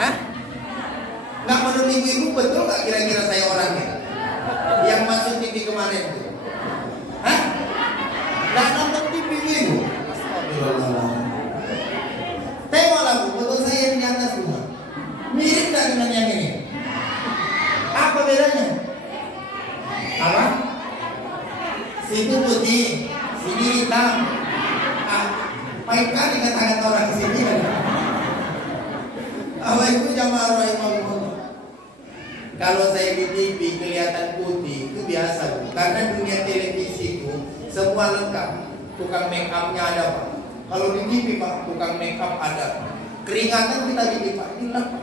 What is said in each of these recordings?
Hah? Nggak menurut ibu-ibu betul nggak kira-kira saya orangnya? Yang masuk TV kemarin tuh? Hah? Nggak nonton TV ibu? Astagfirullah. Tengok lagu foto saya yang di atas rumah. Mirip nggak dengan yang ini? Apa bedanya? Apa? Situ putih, sini hitam. Pahit kali kata-kata orang di sini. Apa itu jamaah rahimahullah? Kalau saya di TV kelihatan putih itu biasa, karena dunia televisi itu semua lengkap. Tukang make upnya ada pak. Kalau di TV pak, tukang make up ada. Keringatan kita di TV pak, ini lengkap.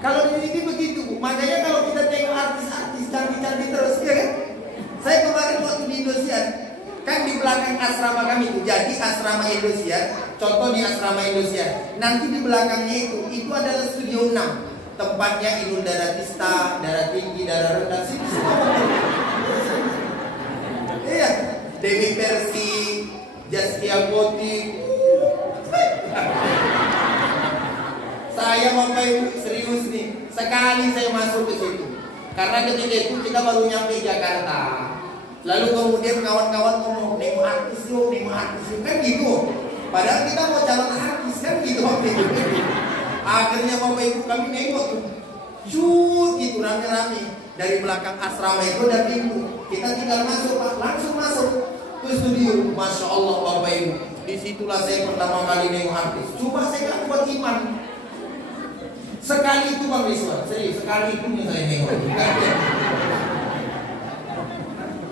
Kalau di TV begitu bu. Makanya kalau kita tengok artis-artis cantik-cantik terus, ya kan? Saya kemarin waktu di Indosiar, kan di belakang asrama kami itu, jadi asrama Indosiar. Contoh di asrama Indosiar, nanti di belakangnya itu adalah studio 6. Tempatnya Inul Daratista, darah tinggi, darah rendah sih. Iya, Dewi Persik, Zaskia Gotik. Saya Bapak Ibu serius nih, sekali saya masuk ke situ. Karena ketika itu kita baru nyampe Jakarta. Lalu kemudian kawan-kawan ngomong, nengok artis yuk, kan gitu. Padahal kita mau calon artis kan gitu waktu itu. Akhirnya Bapak Ibu kami nengok tuh, cut gitu rame-rame dari belakang asrama itu ada pintu. Kita tinggal masuk, Pak. Langsung masuk ke studio. Masya Allah Bapak Ibu, disitulah saya pertama kali nengok artis. Cuma saya nggak kuat iman. Sekali itu Bang Rizwan, serius sekali itu saya nengok.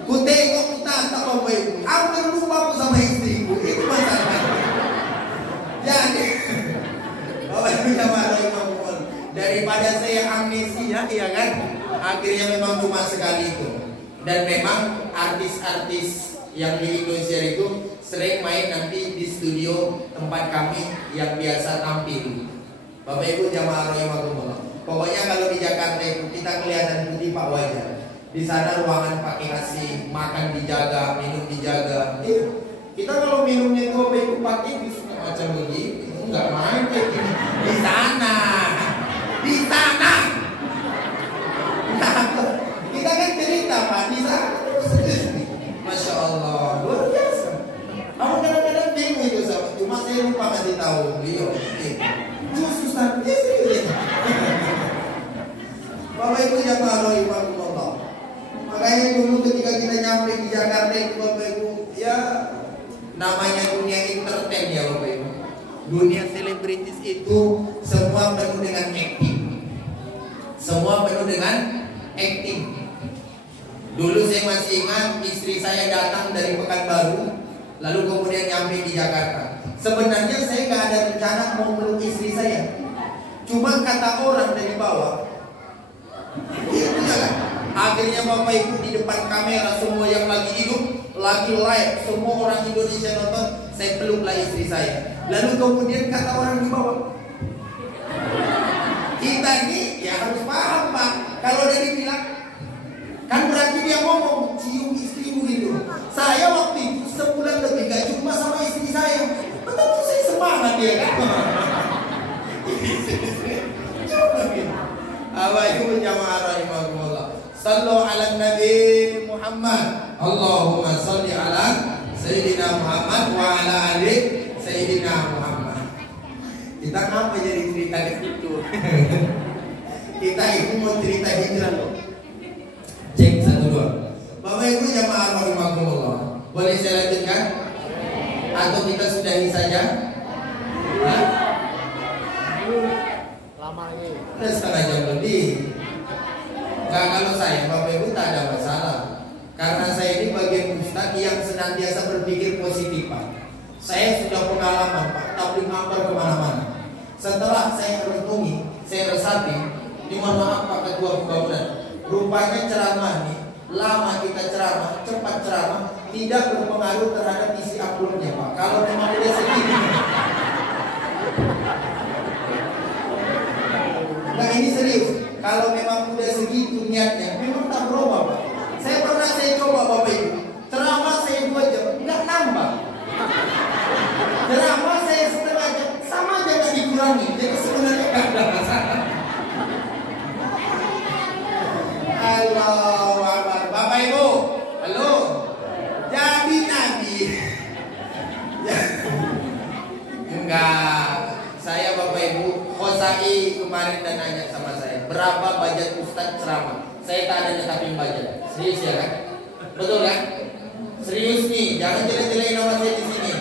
Ku tengok, ku tatap Bapak Ibu, hampir lupa aku sama istriku. Itu masalahnya. Jadi Bapak Ibu jamaah, daripada saya amnesia, ya kan? Akhirnya memang cuma sekali itu. Dan memang artis-artis yang di Indonesia itu sering main nanti di studio tempat kami yang biasa tampil. Bapak Ibu jamaah rahimahumullah. Pokoknya kalau di Jakarta itu kita kelihatan putih pak wajah. Di sana ruangan pakai AC, makan dijaga, minum dijaga. Kita kalau minumnya itu Bapak Ibu pakai bisa macam begini, nggak main kayak gini. Di sana. Nah, kita kan cerita pak di sana. Masya Allah, luar biasa. Kamu kadang-kadang bingung itu sama. Cuma saya lupa ngasih tahu beliau. Ustaz, Bapak Ibu jamaah rahimahullah. Makanya dulu ketika kita nyampe di Jakarta itu Bapak Ibu, ya namanya dunia entertain ya Bapak Ibu. Dunia selebritis itu semua penuh dengan acting. Semua penuh dengan acting. Dulu saya masih ingat istri saya datang dari Pekanbaru, lalu kemudian nyampe di Jakarta. Sebenarnya saya nggak ada rencana mau meluk istri saya. Cuma kata orang dari bawah, itu kan. Akhirnya Bapak Ibu di depan kamera semua yang lagi hidup, lagi live, semua orang Indonesia nonton, saya peluklah istri saya. Lalu kemudian kata orang di bawah, kita ini ya harus paham pak. Kalau dia dibilang, kan berarti dia ngomong cium istrimu gitu. Saya waktu itu sebulan lebih gak jumpa sama istri saya. Betul saya semangat dia kan. Awayu jamaah rahimahullah. Sallu ala Nabi Muhammad. Allahumma salli ala Sayyidina Muhammad wa ala ali Sayyidina Muhammad. Kita ngapa jadi cerita itu? Kita itu mau cerita hijrah loh. Cek 1 2. Bapak Ibu jamaah rahimahullah. Boleh saya lanjutkan? Atau kita sudahi saja? Hah? Lama lagi. Udah setengah jam lebih. Nah, kalau saya Bapak Ibu tak ada masalah. Karena saya ini bagian ustaz yang senantiasa berpikir positif Pak. Saya sudah pengalaman Pak, tabligh akbar kemana-mana. Setelah saya renungi, saya resapi, mohon maaf Pak Ketua Pembangunan, rupanya ceramah nih, lama kita ceramah, cepat ceramah, tidak berpengaruh terhadap isi uploadnya Pak. Kalau memang udah segini. Nah ini serius. Kalau memang udah segitu niatnya, memang tak berubah Pak. Saya coba Bapak Ibu, ceramah saya 2 jam, nggak nambah. Ceramah saya setengah jam, sama aja dikurangi. Jadi sebenarnya nggak ada masalah. Halo, Bapak Ibu, halo. Jadi Nabi, enggak. Saya Bapak Ibu, Khosai kemarin dan nanya sama saya, berapa budget Ustadz ceramah? Saya tak ada netapin budget. Serius ya kan? Betul kan? Serius nih, jangan jelek-jelekin nama saya di sini.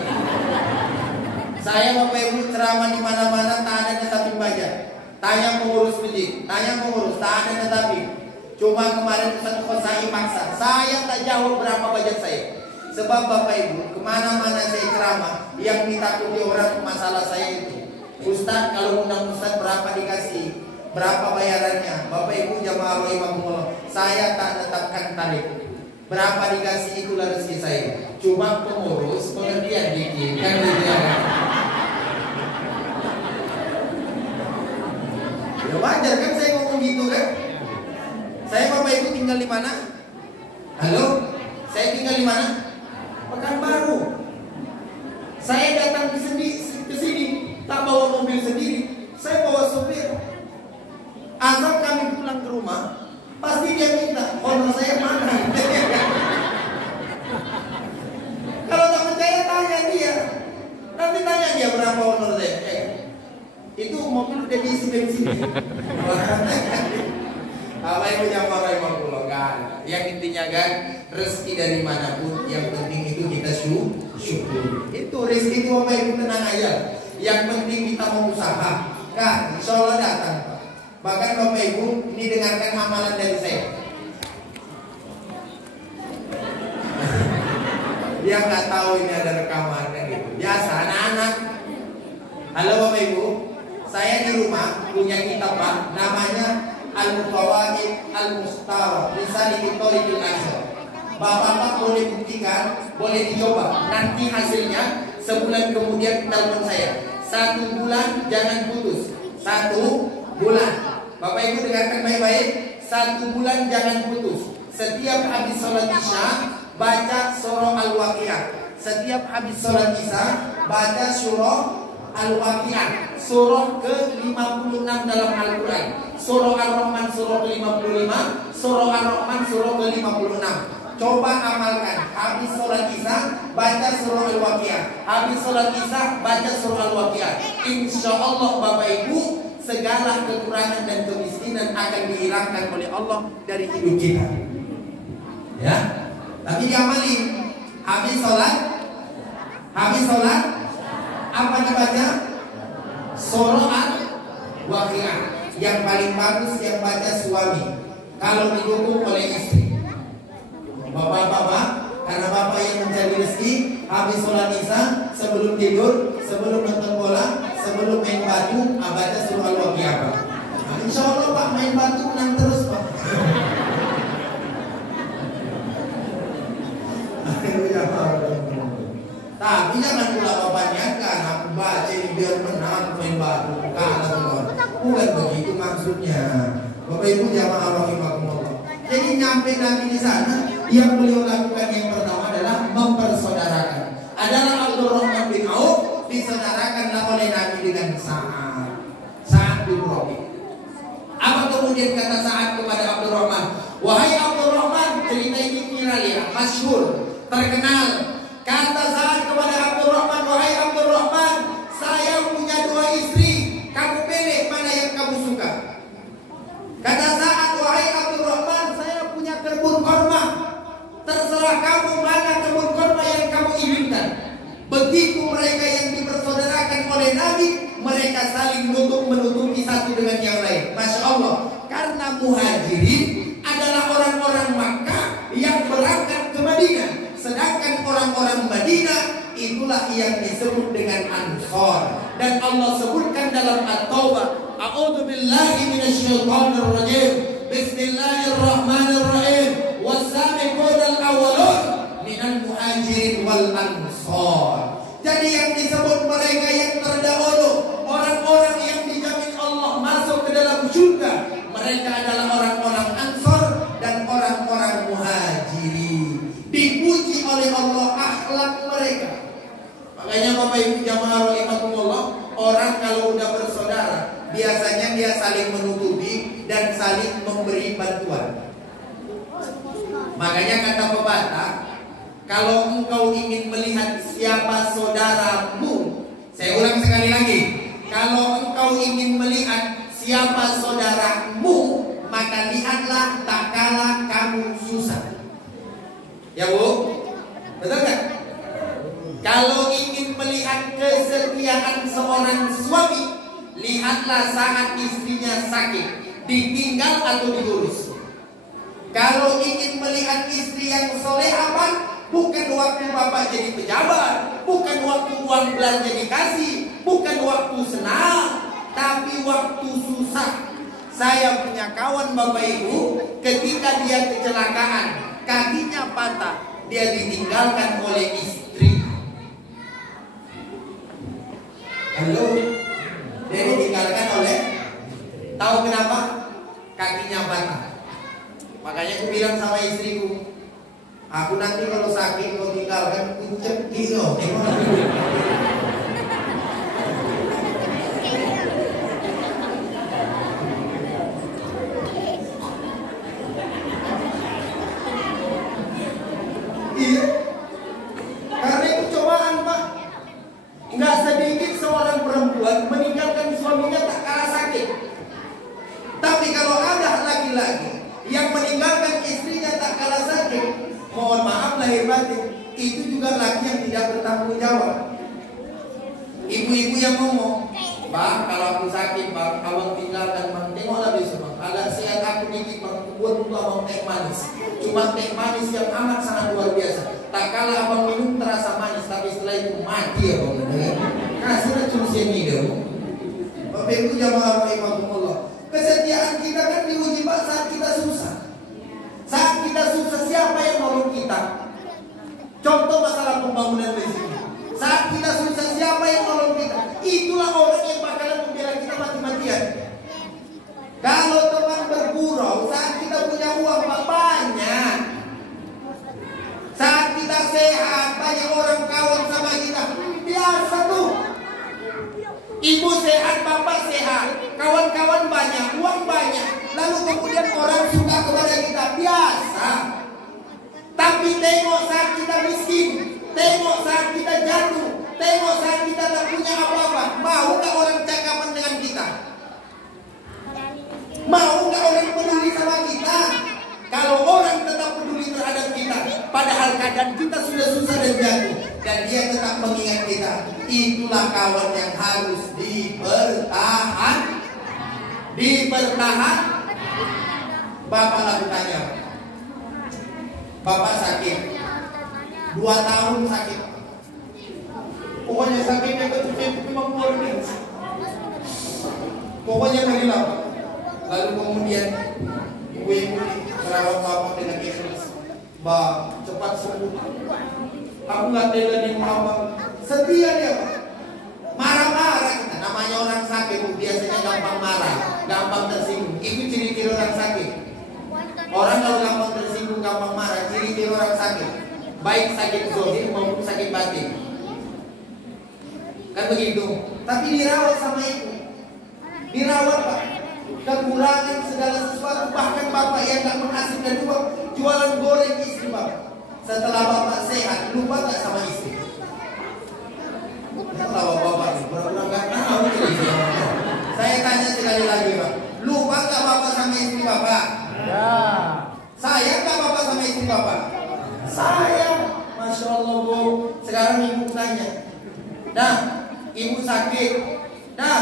Saya Bapak Ibu ceramah di mana-mana tak ada netapin budget. Tanya pengurus masjid, tanya pengurus, tak ada netapin. Cuma kemarin Ustadz Khosai maksa, saya tak jawab berapa budget saya. Sebab Bapak Ibu, kemana-mana saya ceramah, yang ditakuti orang masalah saya itu, Ustadz kalau undang Ustadz berapa dikasih, berapa bayarannya. Bapak Ibu jamaah rahimahumullah, saya tak tetapkan tarif. Berapa dikasih itulah rezeki saya. Cuma pengurus pengertian dikit kan gitu ya. Ya wajar kan saya ngomong gitu kan. Saya Bapak Ibu tinggal di mana? Halo? Saya tinggal di mana? Pekanbaru. Saya datang ke sini tak bawa mobil sendiri, saya bawa supir. Asal kami pulang ke rumah, pasti dia minta honor saya mana. Kalau tak percaya tanya dia, nanti tanya dia berapa honor saya. Itu mobil udah diisi bensin. Apa yang menyampaikan rahimahullah kan? Yang intinya kan rezeki dari manapun, yang penting itu kita syukur. Itu rezeki itu apa yang tenang aja. Yang penting kita mau usaha. Kan, insya Allah datang Pak. Bahkan Bapak Ibu ini dengarkan amalan dari saya. Dia nggak tahu ini ada rekaman kan gitu. Biasa anak-anak. Halo Bapak Ibu, saya di rumah punya kitab Pak, namanya Al-Qawaid Al-Mustara bisa dikitolipil asyar. Bapak-bapak boleh buktikan, boleh dicoba. Nanti hasilnya sebulan kemudian telepon saya. 1 bulan jangan putus. 1 bulan. Bapak Ibu dengarkan baik-baik. 1 bulan jangan putus. Setiap habis sholat isya baca surah Al-Waqiah. Setiap habis sholat isya baca surah Al-Waqiah, surah ke-56 dalam Al-Quran. Surah Ar-Rahman surah ke-55, surah Ar-Rahman surah ke-56. Coba amalkan. Habis sholat isya baca surah Al-Waqiah. Habis sholat isya baca surah Al-Waqiah. Insya Allah Bapak Ibu, segala kekurangan dan kemiskinan akan dihilangkan oleh Allah dari hidup kita. Ya, tapi diamalin. Habis sholat apa dibaca? Surah Al-Waqiah. Yang paling bagus yang baca suami, kalau didukung oleh istri. Bapak-bapak, karena bapak yang mencari rezeki, habis sholat isya, sebelum tidur, sebelum nonton bola, sebelum main batu, baca surah Al-Waqiah Pak. Nah, insya Allah Pak, main batu menang terus Pak. Tapi jangan pula bapak niatkan aku baca ini biar menang main batu kalah semua. Bukan begitu maksudnya. Bapak Ibu jamaah rahimahumullah. Jadi nyampe nanti di sana, yang beliau lakukan yang pertama adalah mempersaudarakan. Adalah Abdurrahman bin Auf disaudarakanlah oleh Nabi dengan Sa'ad bin Rabi'. Apa kemudian kata Sa'ad kepada Abdurrahman? Wahai Abdurrahman, cerita ini viral ya, masyhur, terkenal. Kata Sa'ad kepada Abdurrahman, wahai Abdurrahman, saya punya 2 istri, kamu pilih mana yang kamu suka. Kata Sa'ad, wahai Abdurrahman, saya punya kebun korma, terserah kamu mana kebun korma yang kamu inginkan. Begitu mereka yang dipersaudarakan oleh Nabi, mereka saling menutupi satu dengan yang lain. Masya Allah, karena muhajirin adalah orang-orang Makkah yang berangkat ke Madinah. Sedangkan orang-orang Madinah itulah yang disebut dengan Ansor. Dan Allah sebutkan dalam At-Taubah, A'udzu billahi minasyaitonir rajim. Bismillahirrahmanirrahim. Was-sabiqunal awwalun minal muhajirin wal ansor. Jadi yang disebut mereka yang terdahulu, orang-orang yang dijamin Allah masuk ke dalam surga, mereka adalah orang-orang Ansor dan orang-orang Muhajirin. Dipuji oleh Allah akhlak mereka. Makanya Bapak Ibu jamaah rahimahumullah, orang kalau udah bersaudara, biasanya dia saling menutupi dan saling memberi bantuan. Makanya kata pepatah, kalau engkau ingin melihat siapa saudaramu, saya ulang sekali lagi, kalau engkau ingin melihat siapa saudaramu, maka lihatlah tak kala kamu susah. Ya Bu? Betul gak? Kalau ingin melihat kesetiaan seorang suami, lihatlah saat istrinya sakit, ditinggal atau diurus. Kalau ingin melihat istri yang soleh apa? Bukan waktu bapak jadi pejabat, bukan waktu uang belanja dikasih, bukan waktu senang, tapi waktu susah. Saya punya kawan Bapak Ibu, ketika dia kecelakaan, kakinya patah, dia ditinggalkan oleh istri. Halo, dia ditinggalkan oleh, tahu kenapa? Kakinya patah. Makanya aku bilang sama istriku, aku nanti kalau sakit kau tinggalkan, aku cekis loh. Iya, karena itu cobaan Pak. Nggak sedikit seorang perempuan meninggalkan suaminya tak kalah sakit. Tapi kalau ada laki-laki yang meninggalkan istrinya tak kalah sakit, mohon maaf lahir batin, itu juga laki yang tidak bertanggung jawab. Ibu-ibu yang ngomong, Bang, kalau aku sakit Bang, abang tinggalkan Bang, tengoklah besok Bang, agak sehat aku dikit Bang, buat untuk abang teh manis. Cuma teh manis yang amat sangat luar biasa. Tak kalah abang minum terasa manis, tapi setelah itu mati ya Bang. Kasihlah cuma cyanida. Bapak Ibu jamaah rahimakumullah, kesetiaan kita kan diuji Pak saat kita susah. Saat kita susah, siapa yang nolong kita? Contoh masalah pembangunan listrik. Saat kita susah, siapa yang nolong kita? Itulah orang yang bakalan membela kita mati-matian. Kalau teman bergurau, saat kita punya uang Pak, banyak. Saat kita sehat, banyak orang kawan sama kita. Biasa tuh. Ibu sehat, bapak sehat, kawan-kawan banyak, uang banyak. Lalu kemudian orang suka kepada kita, biasa. Tapi tengok saat kita miskin, tengok saat kita jatuh, tengok saat kita tak punya apa-apa. Mau gak orang cakapan dengan kita? Mau gak orang peduli sama kita? Kalau orang tetap peduli terhadap kita, padahal keadaan kita sudah susah dan jatuh, dan dia tetap mengingat kita, itulah kawan yang harus dipertahan. Dipertahan. Bapak lalu tanya, Bapak sakit 2 tahun sakit, pokoknya sakitnya ketutup memang luar biasa, pokoknya menghilang. Lalu kemudian ibu-ibu merawat bapak dengan ikhlas, Mbak cepat sembuh, aku nggak tega di abang. Setia dia Pak, marah-marah kita. Namanya orang sakit biasanya gampang marah, gampang tersinggung. Itu ciri-ciri orang sakit. Orang kalau gampang tersinggung, gampang marah, ciri-ciri orang sakit. Baik sakit zahir maupun sakit batin. Kan begitu. Tapi dirawat sama ibu, dirawat Pak. Kekurangan segala sesuatu, bahkan bapak yang gak menghasilkan uang, jualan goreng istri bapak. Setelah bapak sehat, lupa gak sama istri? Kalau bapak pura-pura gak tahu. Saya tanya sekali lagi Pak, lupa gak bapak sama istri bapak? Ya. Sayang gak bapak sama istri bapak? Sayang. Masya Allah Bu. Sekarang ibu tanya, nah ibu sakit, nah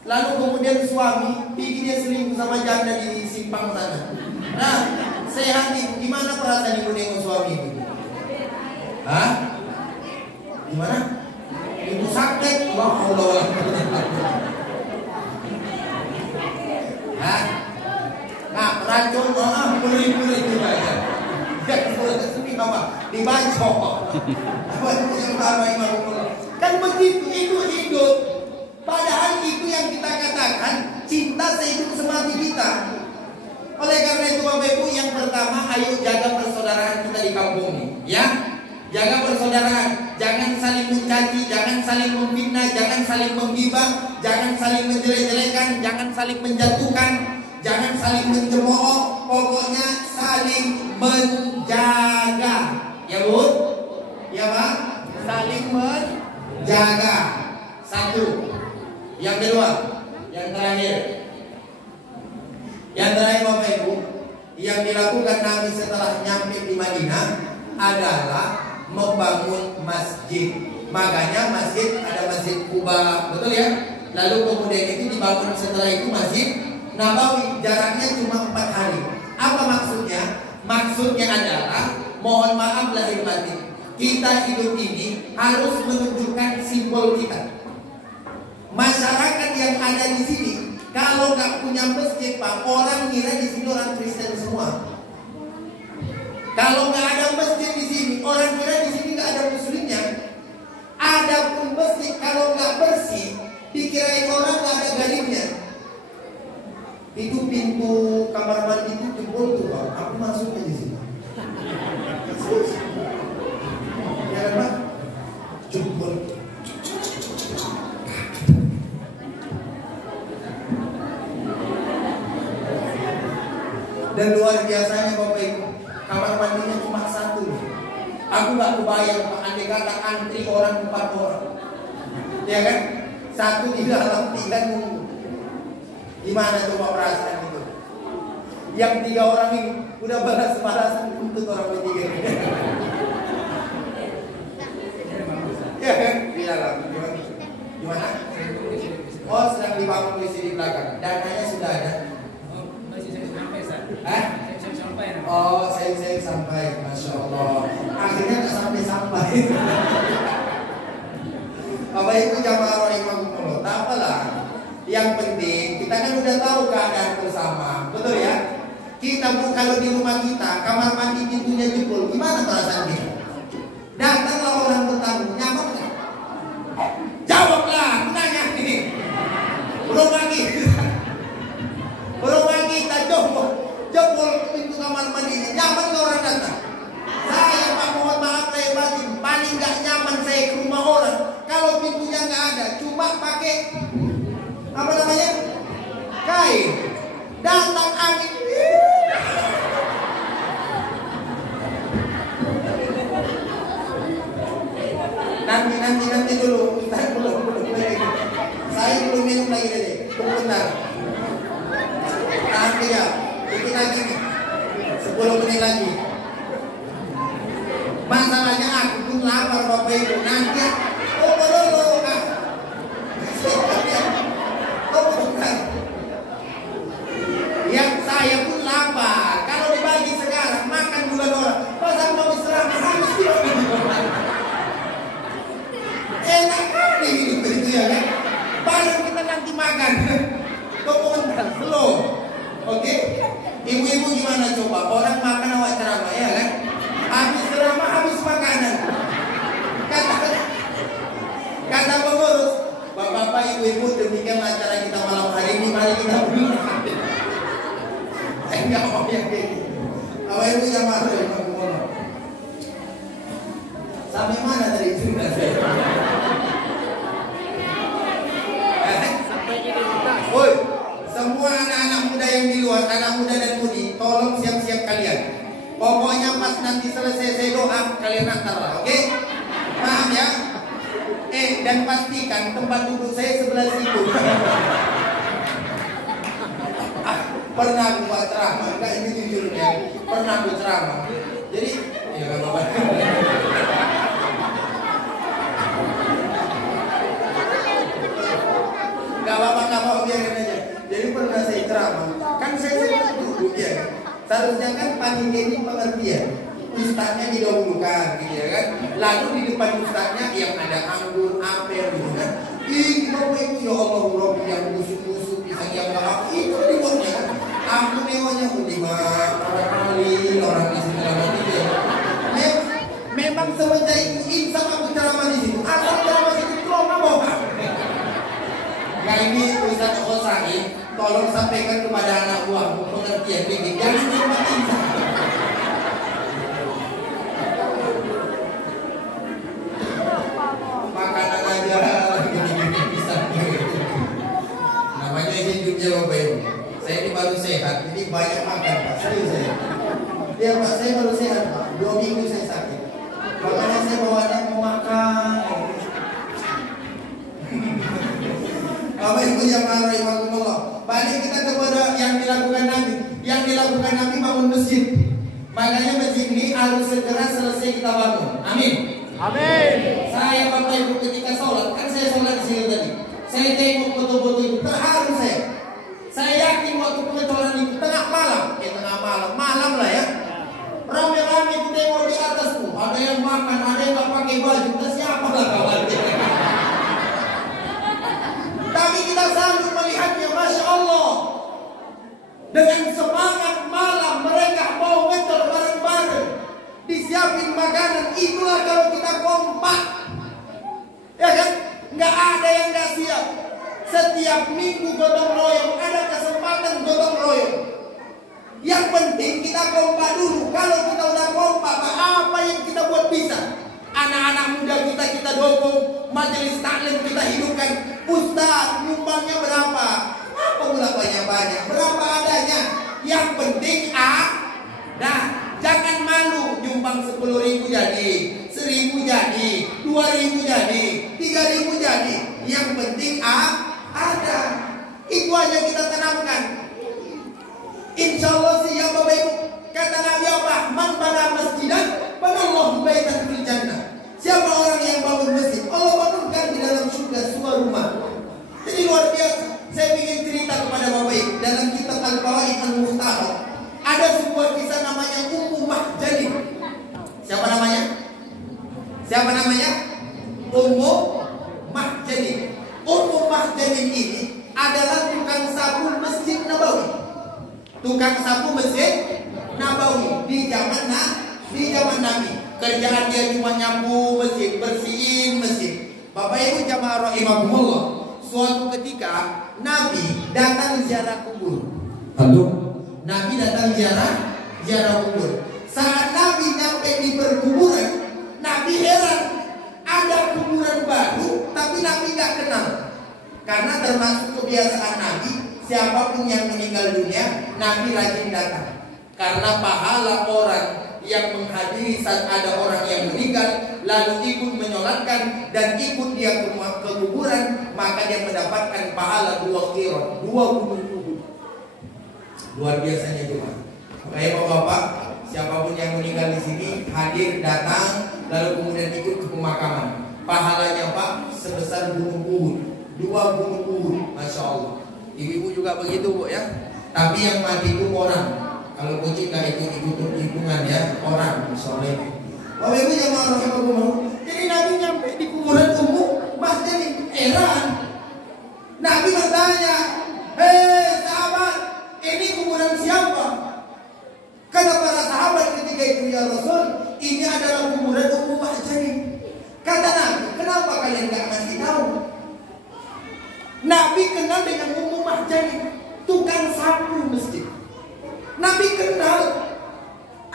lalu kemudian suami bikin dia selingkuh sama janda di simpang sana. Nah, sehat ibu, gimana perasaan ibu nengok suami ibu? Hah? Gimana? Ibu sakit? Wah, Allah. Hah? Nah, racun, beli-beli juga ya. Ini Bapak, dibacok. Kan begitu, itu hidup. Padahal itu yang kita katakan cinta sehidup semati kita. Oleh karena itu Bapak Ibu, yang pertama, ayo jaga persaudaraan kita di kampung ini, ya. Jaga persaudaraan. jangan saling mencaci, jangan saling memfitnah, jangan saling menggibah, jangan saling menjelek-jelekan, jangan saling menjatuhkan, jangan saling mencemooh. Pokoknya saling menjaga. Ya Bu? Ya Pak? Saling menjaga. Satu. Yang kedua, yang terakhir. Yang terakhir Bapak Ibu, yang dilakukan Nabi setelah nyampe di Madinah adalah membangun masjid. Makanya masjid, ada Masjid Kuba, betul ya? Lalu kemudian itu dibangun setelah itu Masjid Nabawi. Jaraknya cuma 4 hari. Apa maksudnya? Maksudnya adalah, mohon maaf lahir batin, kita hidup ini harus menunjukkan simbol kita. Masyarakat yang ada di sini kalau nggak punya masjid, Pak, orang kira di sini orang Kristen semua. Kalau nggak ada masjid di sini, orang kira di sini nggak ada muslimnya. Adapun masjid kalau nggak bersih, dikirain orang nggak ada galibnya. Itu pintu kamar mandi itu jebol tuh Pak, aku masuk aja sini. Ya kan Pak? Jebol. Dan luar biasanya Bapak Ibu, kamar mandinya cuma 1. Aku nggak kebayang Pak, andai kata antri orang 4 orang, ya kan? 1 di dalam, 3 nunggu. Gimana coba perasaan itu? Yang 3 orang ini udah balas-balasan untuk orang bertiga. Ya kan? Di dalam. Gimana? Oh, sedang dibangun di belakang. Dananya sudah ada. Oh, saya sampai, Masya Allah. Akhirnya nggak sampai. Bapak Ibu jamaah rahimahumullah, tak apalah. Yang penting kita kan udah tahu keadaan bersama, betul ya? Kita kalau di rumah kita kamar mandi pintunya jebol, gimana perasaan kita? Datanglah orang bertamu, nyaman nggak? Jawablah, tanya ini. Belum lagi kita jebol pintu kamar mandi, nyaman nggak orang datang? Saya Pak, mohon maaf saya batin, paling nggak nyaman saya ke rumah orang kalau pintunya nggak ada, cuma pakai apa namanya, kain. Datang angin, nanti dulu, saya belum minum lagi deh, tunggu bentar. Tahan ya, dikit lagi nih, 10 menit lagi. Masalahnya aku pun lapar Bapak Ibu, nanti dulu bukan. Yang saya pun lapar. Kalau dibagi sekarang makan bulan orang, masa mau serama habis. Enak kali hidup itu ya kan? Baru kita nanti makan. Komentar slow. Oke? Ibu-ibu gimana coba? Orang makan awak ceramah ya kan? Habis ceramah habis makanan. Kata pengurus, Bapak-bapak, ibu-ibu, demikian acara kita malam hari ini. Mari kita mulai. Enggak mau yang kayak gitu. Bapak Ibu yang masuk ya Pak Kumono. Sampai mana tadi cerita saya? Woi, semua anak-anak muda yang di luar, anak muda dan mudi, tolong siap-siap kalian. Pokoknya pas nanti selesai saya doa, kalian antar lah, oke? Paham ya? Dan pastikan tempat duduk saya sebelah situ. Pernah buat ceramah, enggak ini jujur ya. Pernah buat ceramah. Jadi, ya nggak apa-apa. Nggak apa-apa, biarin aja. Jadi pernah saya ceramah, kan saya duduk ya. Seharusnya kan panitia ini pengertian. Ustaznya didahulukan gitu ya kan. Lalu di depan ustaznya yang ada anggur, apel gitu kan. Ih, Bapak Ibu ya Allah, Rabbi yang busuk-busuk, pisang yang gak itu di bawahnya kan. Aku mewahnya berlima kali orang di sini ceramah gitu ya. Memang semenjak itu insaf aku ceramah di situ. Asal ceramah situ trauma bawa. Nah ini Ustaz Osari, tolong sampaikan kepada anak buahmu pengertian ini. Jangan cuma insaf. ya Bapak Ibu. Saya ini baru sehat, jadi banyak makan Pak. Serius saya. Ya Pak, saya baru sehat Pak. 2 minggu saya sakit. Makanya saya bawa anak mau makan. Bapak Ibu jamaah rahimakumullah. Balik kita kepada yang dilakukan Nabi. Yang dilakukan Nabi bangun masjid. Makanya masjid ini harus segera selesai kita bangun. Amin. Amin. Saya Bapak Ibu ketika sholat, kan saya sholat di sini tadi. Saya tengok foto-foto itu, terharu saya. Saya yakin waktu pengeboran itu tengah malam, malam lah ya. Rame-rame kita tengok di atas tuh, ada yang makan, ada yang nggak pakai baju, terus siapa lah kawan? Tapi kita sanggup melihatnya, masya Allah. Dengan semangat malam mereka mau ngetor bareng-bareng, disiapin makanan. Itulah kalau kita kompak, ya kan? Nggak ada yang nggak siap. Setiap minggu gotong royong, ada kesempatan gotong royong. Yang penting kita kompak dulu. Kalau kita udah kompak, apa yang kita buat bisa? Anak-anak muda kita dukung, majelis taklim kita hidupkan. Ustaz, nyumbangnya berapa? Apa pula banyak-banyak? Berapa adanya? Yang penting ada. Jangan malu, nyumbang 10.000 jadi, 1.000 jadi, 2.000 jadi, 3.000 jadi. Yang penting ada. Itu aja kita tanamkan. Insya Allah sih ya Bapak Ibu. Kata Nabi apa? Man bana masjidan, banallahu baitan fil jannah. Siapa orang yang bangun masjid, Allah bangunkan di dalam surga sebuah rumah. Jadi luar biasa. Saya ingin cerita kepada Bapak Ibu. Dalam kitab Al-Fawaid Al-Muhtarah ada sebuah kisah namanya Ummu Mahjanin. Siapa namanya? Siapa namanya? Ummu Mahjanin. Ummu Mahjanin ini adalah tukang sapu Masjid Nabawi. Tukang sapu Masjid Nabawi di zaman Nabi. Kerjaan dia cuma nyapu masjid, bersihin masjid. Bapak Ibu jamaah rahimakumullah. Suatu ketika Nabi datang ziarah kubur. Nabi datang ziarah kubur. Saat Nabi nyampe di perkuburan, Nabi heran. Ada kuburan baru, tapi Nabi nggak kenal. Karena termasuk kebiasaan Nabi, siapapun yang meninggal dunia, Nabi rajin datang. Karena pahala orang yang menghadiri saat ada orang yang meninggal, lalu ikut menyolatkan dan ikut dia ke kuburan, maka dia mendapatkan pahala 2 qirat, 2 gunung Uhud. Luar biasanya cuma. Makanya Bapak, siapapun yang meninggal di sini hadir datang, lalu kemudian ikut ke pemakaman. Pahalanya Pak sebesar gunung Uhud, 2 gunung Uhud, masya Allah. Ibu-ibu juga begitu Bu ya. Tapi yang mati itu orang. Kalau kucing nggak ikut hitungan ya orang misalnya. Bapak Ibu yang mau. Jadi Nabi nyampe di kuburan Ummu Mahjanin, heran. Nabi bertanya, hei sahabat, ini kuburan siapa? Kata para sahabat ketika itu, ya Rasul, ini adalah kuburan Ummu Mahjanin. Kata Nabi, kenapa kalian nggak ngasih tahu? Nabi kenal dengan Ummu Mahjanin, tukang sapu masjid. Nabi kenal.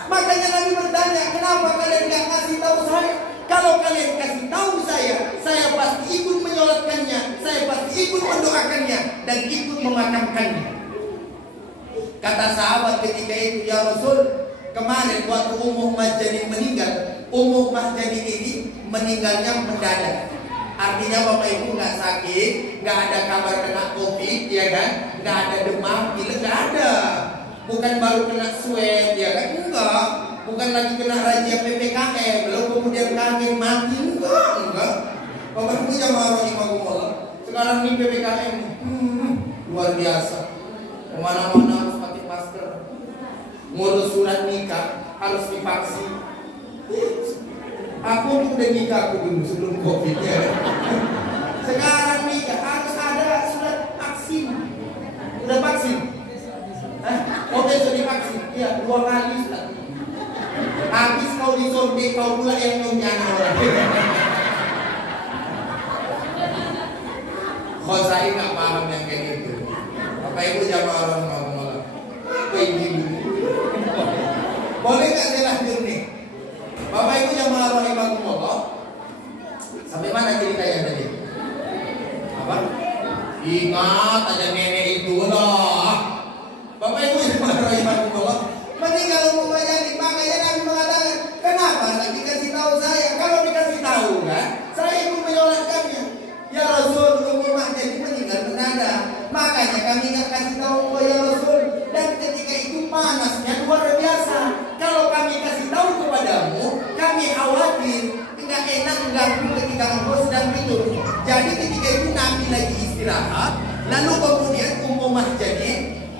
Makanya Nabi bertanya, kenapa kalian gak kasih tahu saya? Kalau kalian kasih tahu saya pasti ikut menyolatkannya, saya pasti ikut mendoakannya dan ikut memakamkannya. Kata sahabat ketika itu, ya Rasul, kemarin waktu Ummu Mahjanin meninggal, Ummu Mahjanin ini meninggalnya mendadak. Artinya Bapak Ibu nggak sakit, nggak ada kabar kena COVID, ya kan? Nggak ada demam, pilek, nggak ada. Bukan baru kena swab, ya kan? Enggak. Bukan lagi kena razia PPKM, lalu kemudian kaget mati, enggak. Bapak Ibu jamaah rahimakumullah. Sekarang ini PPKM, luar biasa. Kemana-mana harus pakai masker. Ngurus surat nikah harus divaksin. Aku udah nikah dulu sebelum COVID ya. Sekarang nikah harus ada surat vaksin. Udah vaksin? Oh besok divaksin? Iya 2 kali sudah. Habis kau disuntik, kau pula yang nyunyana orang. Kau saya nggak paham yang kayak gitu. Bapak Ibu jamaah orang ngomong-ngomong. Boleh nggak saya lanjut nih? Bapak Ibu jamaah rahimakumullah. Sampai mana ceritanya tadi? Apa? Ingat aja nenek itu loh. Bapak Ibu yang rahimahumullah, meninggal umum jadi, makanya Nabi mengatakan, kenapa Nabi kasih tahu saya? Kalau dikasih tahu kan, saya ikut menyolatkannya. Ya Rasul, umum jadi meninggal mendadak. Makanya kami nggak kasih tahu ya Rasul. Dan ketika itu panasnya luar biasa. Kalau kami kasih tahu kepadamu, kami khawatir nggak enak mengganggu ketika engkau sedang tidur. Jadi ketika itu Nabi lagi istirahat, lalu kemudian Ummah jadi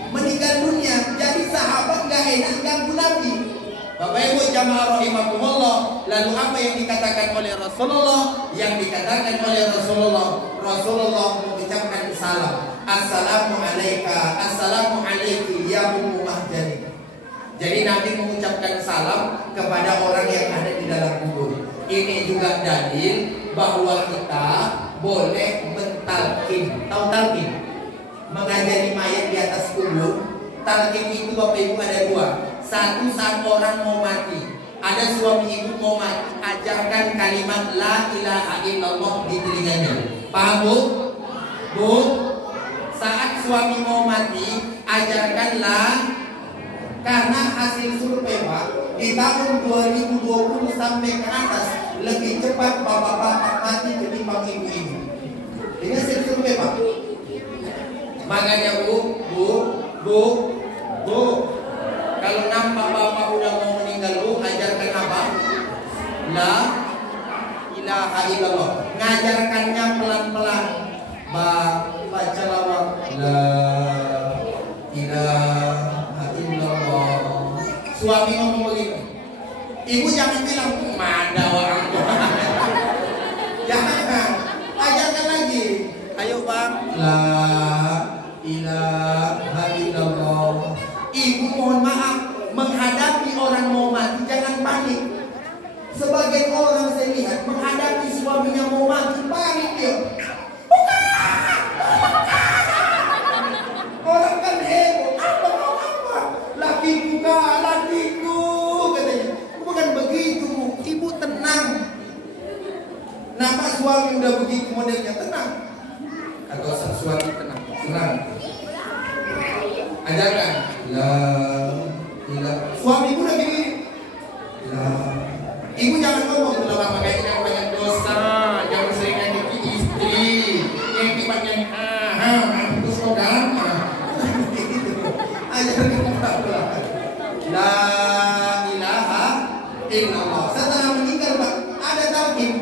meninggal dunia. Jadi sahabat nggak enak ganggu Nabi. Bapak Ibu jamaah rahimakumullah, lalu apa yang dikatakan oleh Rasulullah? Yang dikatakan oleh Rasulullah mengucapkan salam. Assalamu alaika, assalamu alaiki ya Ummah jadi. Jadi Nabi mengucapkan salam kepada orang yang ada di dalam kubur. Ini juga dalil bahwa kita boleh mentalkin. Tahu talkin? Mengajari mayat di atas kubur. Talkin itu Bapak Ibu ada dua. Satu, saat orang mau mati, ada suami ibu mau mati, ajarkan kalimat la ilaha illallah di telinganya. Paham Bu? Bu? Saat suami mau mati, ajarkanlah. Karena hasil survei Pak, di tahun 2020 sampai ke atas lebih cepat bapak-bapak mati ketimbang ibu-ibu. Ini hasil survei Pak. Makanya Bu, kalau nampak bapak udah mau meninggal Bu, ajarkan apa? La ilaha illallah. Ngajarkannya pelan-pelan. Baca lawak. La ilaha illallah. Suami ngomong begitu. Ibu jangan bilang mana orang. Jangan. Ajarkan lagi. Ayo Bang. La ilaha illallah. Ibu mohon maaf, menghadapi orang mau mati jangan panik. Sebagian orang saya lihat menghadapi suaminya mau mati panik dia. Orang kan heboh, apa lakiku katanya. Bukan begitu, ibu tenang. Nama suami udah begitu modelnya, tenang. Atau suami tenang. Ajarkan la ilaha. Suami ibu udah gini. La. Ibu jangan ngomong kalau bapak kayaknya banyak dosa, jangan sering nyakiti istri. Yang tiba-tiba terus kodam. Ajarkan pelan-pelan. La ilaha illallah. Setelah meninggal Pak, ada talqin.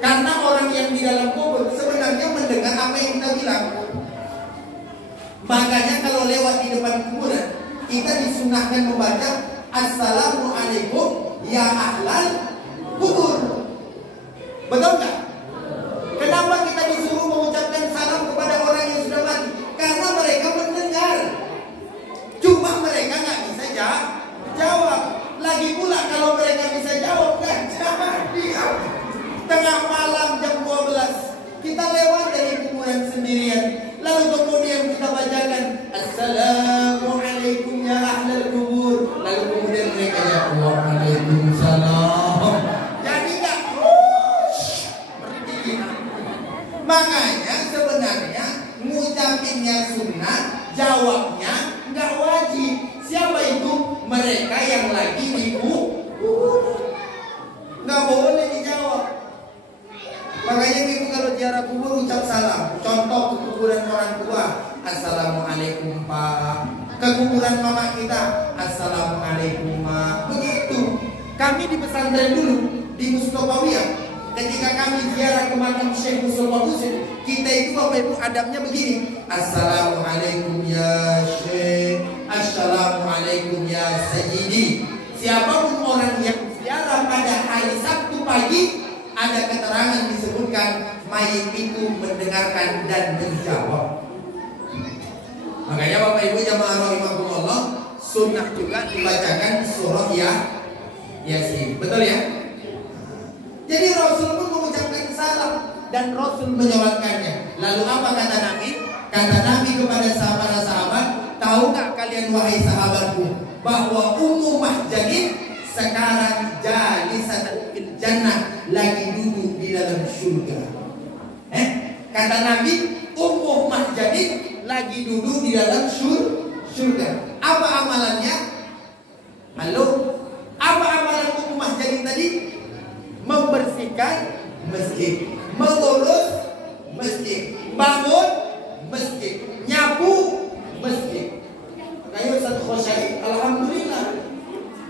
Karena orang yang di dalam kubur sebenarnya mendengar apa yang kita bilang. Makanya kalau lewat di depan kuburan, kita disunahkan membaca Assalamualaikum ya ahlal kubur. Betul nggak? Kenapa kita disuruh mengucapkan salam kepada orang yang sudah mati? Karena mereka mendengar. Cuma mereka nggak bisa jawab. Lagi pula kalau mereka bisa jawab, jangan diam. Tengah malam jam 12 kita lewat dari kuburan sendirian. Lalu kemudian kita bacakan Assalamualaikum ya ahlal kubur. Lalu kemudian mereka ya Waalaikumsalam. Jadi gak berdiri. Makanya sebenarnya ngucapinnya sunnah, jawabnya gak wajib. Siapa itu? Mereka yang lagi di kubur. Gak boleh dijawab. Makanya ibu kalau ziarah kubur ucap salam. Contoh ke kuburan orang tua, Assalamualaikum Pak. Ke kuburan mama kita, Assalamualaikum Ma. Begitu. Kami di pesantren dulu di Mustofawiyah, ketika kami ziarah ke makam Syekh Mustafa Husain, kita itu Bapak Ibu adabnya begini. Assalamualaikum ya Syekh, Assalamualaikum ya Sayyidi. Siapapun orang yang ziarah pada hari Sabtu pagi, ada keterangan disebutkan mayit itu mendengarkan dan menjawab. Makanya Bapak Ibu jamaah rahimakumullah, sunnah juga dibacakan surah Yasin. Betul ya? Jadi Rasul pun mengucapkan salam dan Rasul menyolatkannya. Lalu apa kata Nabi? Kata Nabi kepada sahabat-sahabat, tahu tak kalian wahai sahabatku bahwa Ummu Mahjanin sekarang jalisatan fil jannah, lagi duduk di dalam surga. Kata Nabi, Ummu Mahjani lagi duduk di dalam surga. Apa amalannya? Halo? Apa amalan Ummu Mahjani tadi? Membersihkan masjid, mengurus masjid, bangun masjid, nyapu masjid. Kayu satu khosyai, alhamdulillah.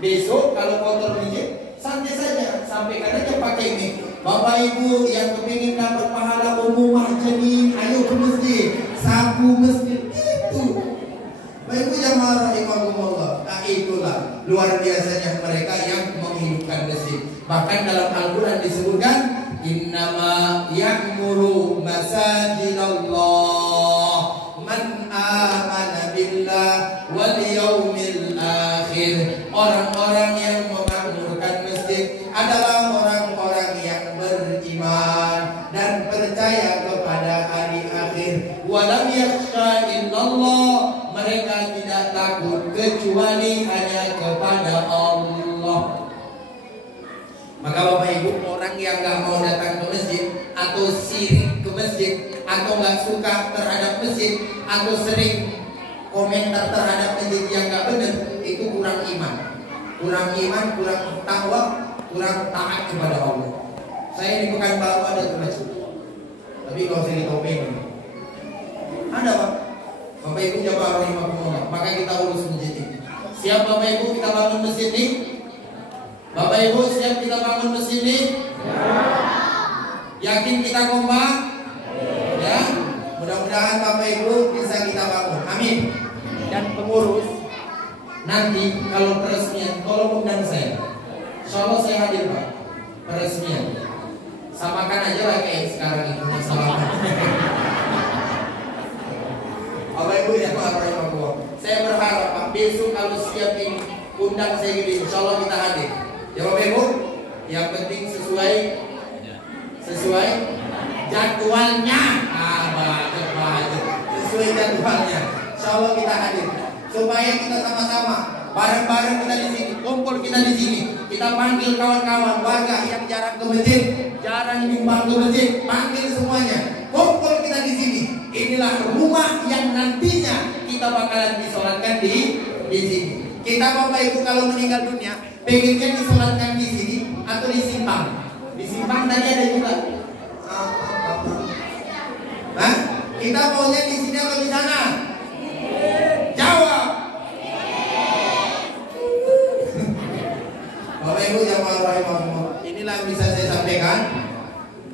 Besok kalau kotor masjid, santai saja, sampaikan aja pakai ini. Bapak Ibu yang kepingin dapat pahala Ummu Mahjani, ayo ke masjid, sapu masjid itu. Bapak Ibu jamaah rahimakumullah. Nah itulah luar biasanya mereka yang menghidupkan masjid. Bahkan dalam Al-Quran disebutkan, innama ya'muru masajidallah man amana billah wal yaumil akhir. Orang-orang yang memakmurkan masjid adalah orang-orang yang beriman dan percaya kepada hari akhir. Walam yakhsha illallah, mereka tidak takut kecuali hanya kepada Allah. Maka Bapak Ibu, orang yang gak mau datang ke masjid, atau sirik ke masjid, atau gak suka terhadap masjid, atau sering komentar terhadap masjid yang gak benar, itu kurang iman. Kurang iman, kurang takwa, kurang taat kepada Allah. Saya di Pekanbaru ada ke masjid, tapi kalau saya di Topeng ada Pak. Bapak Ibu jamaah rahimakumullah, maka kita urus masjid ini. Siap Bapak Ibu kita bangun masjid ini? Bapak Ibu siap kita bangun masjid ini? Yakin kita kompak? Ya. Mudah-mudahan Bapak Ibu bisa kita bangun. Amin. Dan pengurus nanti kalau peresmian tolong undang saya. Insyaallah saya hadir Pak. Peresmian. Samakan aja lah kayak sekarang itu samakan. Bapak Ibu ya Pak, saya berharap Pak besok kalau siap ini undang saya gini, insyaallah kita hadir. Ya Bapak Ibu, yang penting sesuai jadwalnya. Sesuai jadwalnya. Insyaallah kita hadir. Supaya kita sama-sama bareng-bareng kita di sini, kumpul kita di sini. Kita panggil kawan-kawan warga yang jarang ke masjid, jarang nyumbang ke masjid, panggil semuanya. Kumpul kita di sini. Inilah rumah yang nantinya kita bakalan disolatkan di sini. Kita Bapak Ibu kalau meninggal dunia pengennya disolatkan di sini atau di Simpang? Di Simpang tadi ada juga. Hah? Kita maunya di sini atau di sana? Jawab. Bapak Ibu jamaah rahimakumullah. Inilah yang bisa saya sampaikan.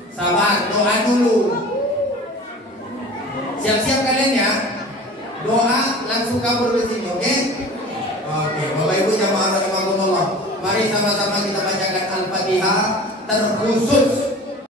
Sabar, doa dulu. Siap-siap kalian ya. Doa langsung kabur ke sini, oke? Oke, Bapak Ibu jamaah rahimakumullah. Mari sama-sama kita bacakan Al-Fatihah terkhusus